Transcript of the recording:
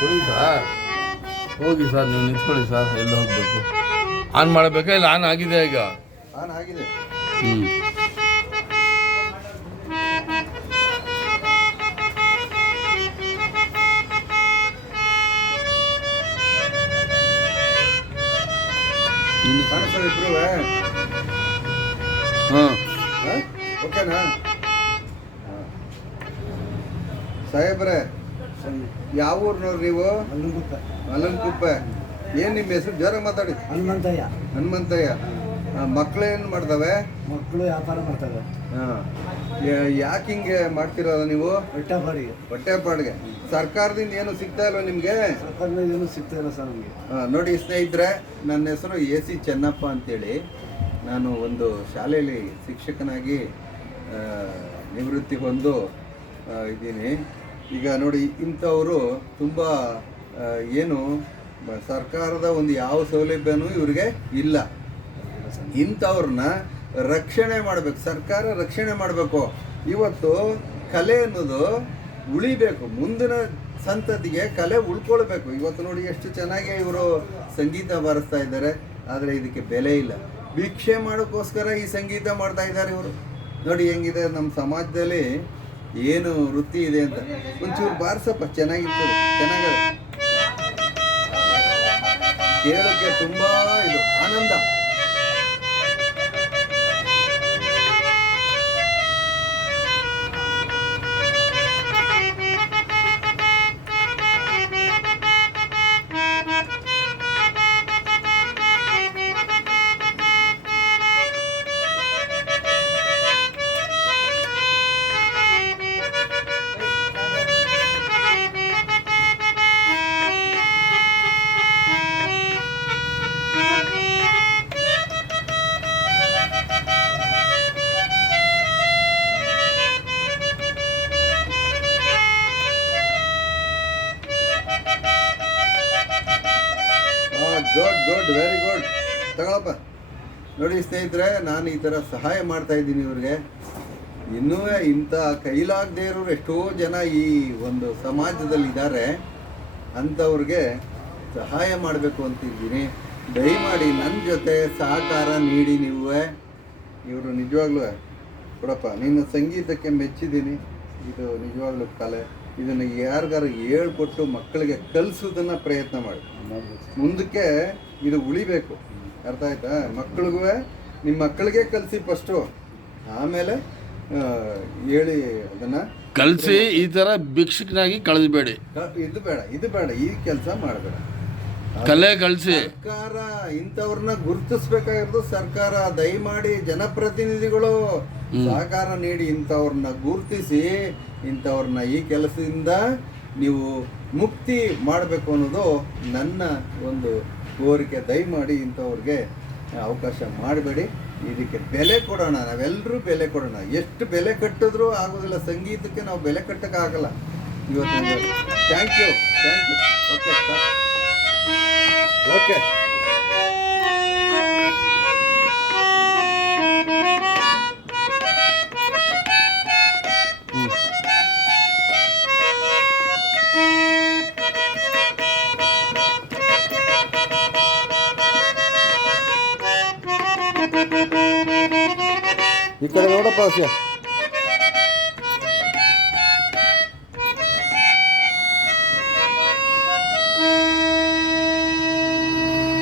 ಕೊಡಿ ಸರ್. ಹೋಗಿ ಸರ್, ನೀವು ನಿಂತ್ಕೊಳ್ಳಿ ಸರ್. ಎಲ್ಲಿ ಹೋಗಬೇಕು? ಆನ್ ಮಾಡಬೇಕಾ ಇಲ್ಲ ಆನ್ ಆಗಿದೆ ಈಗ? ಆನ್ ಆಗಿದೆ. ಹ್ಞೂ ಕಾಣಿಸ್ತದೆ ಇಬ್ರು? ಹಾಂ ಓಕೆನಾ ಸಾಹೇಬ್ರೆ? ಯಾವ ಊರಿನವ್ರು ನೀವು? ಮಲ್ಲನಕುಪ್ಪೆ. ಏನು ನಿಮ್ಮ ಹೆಸರು? ಜೋರಾಗಿ ಮಾತಾಡಿ. ಹನುಮಂತಯ್ಯ. ಹನುಮಂತಯ್ಯ. ಮಕ್ಕಳೇನು ಮಾಡ್ತವೆ? ಮಕ್ಕಳು ವ್ಯಾಪಾರ ಮಾಡ್ತವೆ. ಹಾಂ. ಯಾಕೆ ಹಿಂಗೆ ಮಾಡ್ತಿರಲ್ಲ ನೀವು? ಹೊಟ್ಟೆಪಾಡಿಗೆ. ಸರ್ಕಾರದಿಂದ ಏನು ಸಿಗ್ತಾ ಇಲ್ವ ನಿಮಗೆ? ಸರ್ಕಾರದಿಂದ ಏನು ಸಿಗ್ತಾ ಇಲ್ಲ ಸರ್ ನಮಗೆ. ನೋಡಿ ಸ್ನೇಹಿತರೆ, ನನ್ನ ಹೆಸರು AC ಚೆನ್ನಪ್ಪ ಅಂತೇಳಿ. ನಾನು ಒಂದು ಶಾಲೆಯಲ್ಲಿ ಶಿಕ್ಷಕನಾಗಿ ನಿವೃತ್ತಿ ಹೊಂದು ಇದ್ದೀನಿ. ಈಗ ನೋಡಿ, ಇಂಥವರು ತುಂಬ ಏನು ಸರ್ಕಾರದ ಒಂದು ಯಾವ ಸೌಲಭ್ಯನೂ ಇವ್ರಿಗೆ ಇಲ್ಲ. ಇಂಥವ್ರನ್ನ ರಕ್ಷಣೆ ಮಾಡಬೇಕು, ಸರ್ಕಾರ ರಕ್ಷಣೆ ಮಾಡಬೇಕು. ಇವತ್ತು ಕಲೆ ಅನ್ನೋದು ಉಳಿಬೇಕು, ಮುಂದಿನ ಸಂತತಿಗೆ ಕಲೆ ಉಳ್ಕೊಳ್ಬೇಕು. ಇವತ್ತು ನೋಡಿ ಎಷ್ಟು ಚೆನ್ನಾಗಿ ಇವರು ಸಂಗೀತ ಬಾರಿಸ್ತಾ ಇದ್ದಾರೆ, ಆದರೆ ಇದಕ್ಕೆ ಬೆಲೆ ಇಲ್ಲ. ಭಿಕ್ಷೆ ಮಾಡೋಕ್ಕೋಸ್ಕರ ಈ ಸಂಗೀತ ಮಾಡ್ತಾ ಇದ್ದಾರೆ ಇವರು. ನೋಡಿ ಹೆಂಗಿದೆ ನಮ್ಮ ಸಮಾಜದಲ್ಲಿ ಏನು ವೃತ್ತಿ ಇದೆ ಅಂತ. ಒಂಚೂರು ಬಾರಿಸಪ್ಪ, ಚೆನ್ನಾಗಿರ್ತದೆ, ಚೆನ್ನಾಗದೆ ಕೇಳೋಕ್ಕೆ ತುಂಬ ಇದು ಆನಂದ. Good very good. ತಗೊಳಪ್ಪ. ನೋಡಿ ಸ್ನೇಹಿತರೆ, ನಾನು ಈ ಥರ ಸಹಾಯ ಮಾಡ್ತಾ ಇದ್ದೀನಿ ಇವ್ರಿಗೆ. ಇನ್ನೂ ಇಂಥ ಕೈಲಾಗದೇ ಇರೋರು ಎಷ್ಟೋ ಜನ ಈ ಒಂದು ಸಮಾಜದಲ್ಲಿ ಇದ್ದಾರೆ. ಅಂಥವ್ರಿಗೆ ಸಹಾಯ ಮಾಡಬೇಕು ಅಂತಿದ್ದೀನಿ. ದಯಮಾಡಿ ನನ್ನ ಜೊತೆ ಸಹಕಾರ ನೀಡಿ ನೀವು. ಇವರು ನಿಜವಾಗ್ಲೂ ಕೊಡಪ್ಪ, ನಿನ್ನ ಸಂಗೀತಕ್ಕೆ ಮೆಚ್ಚಿದ್ದೀನಿ. ಇದು ನಿಜವಾಗ್ಲೂ ಕಲೆ. ಇದನ್ನು ಯಾರಿಗಾರು ಹೇಳ್ಕೊಟ್ಟು ಮಕ್ಕಳಿಗೆ ಕಲಿಸೋದನ್ನು ಪ್ರಯತ್ನ ಮಾಡಿ. ಮುಂದಕ್ಕೆ ಇದು ಉಳಿಬೇಕು. ಅರ್ಥ ಆಯ್ತಾ? ಮಕ್ಕಳಿಗೂ ನಿಮ್ಮ ಮಕ್ಕಳಿಗೆ ಕಲಿಸಿ ಫಸ್ಟು, ಆಮೇಲೆ ಹೇಳಿ ಅದನ್ನು ಕಲಿಸಿ. ಈ ಥರ ಭಿಕ್ಷಕನಾಗಿ ಕಳಿಸ್ಬೇಡಿ. ಇದು ಬೇಡ, ಈ ಕೆಲಸ ಮಾಡಬೇಡ. ಕಲೆ ಕಲಿಸಿ. ಸರ್ಕಾರ ಇಂಥವ್ರನ್ನ ಗುರುತಿಸ್ಬೇಕಾಗಿರೋದು ಸರ್ಕಾರ. ದಯಮಾಡಿ ಜನಪ್ರತಿನಿಧಿಗಳು ಸಹಕಾರ ನೀಡಿ ಇಂಥವ್ರನ್ನ ಗುರುತಿಸಿ ಇಂಥವ್ರನ್ನ ಈ ಕೆಲಸದಿಂದ ನೀವು ಮುಕ್ತಿ ಮಾಡಬೇಕು ಅನ್ನೋದು ನನ್ನ ಒಂದು ಕೋರಿಕೆ. ದಯಮಾಡಿ ಇಂಥವ್ರಿಗೆ ಅವಕಾಶ ಮಾಡಬೇಡಿ. ಇದಕ್ಕೆ ಬೆಲೆ ಕೊಡೋಣ, ನಾವೆಲ್ಲರೂ ಬೆಲೆ ಕೊಡೋಣ. ಎಷ್ಟು ಬೆಲೆ ಕಟ್ಟಿದ್ರೂ ಆಗೋದಿಲ್ಲ, ಸಂಗೀತಕ್ಕೆ ನಾವು ಬೆಲೆ ಕಟ್ಟೋಕ್ಕಾಗಲ್ಲ ಇವತ್ತು. Thank you. Okay okay. ಈ ಕಡೆ ನೋಡಪ್ಪ.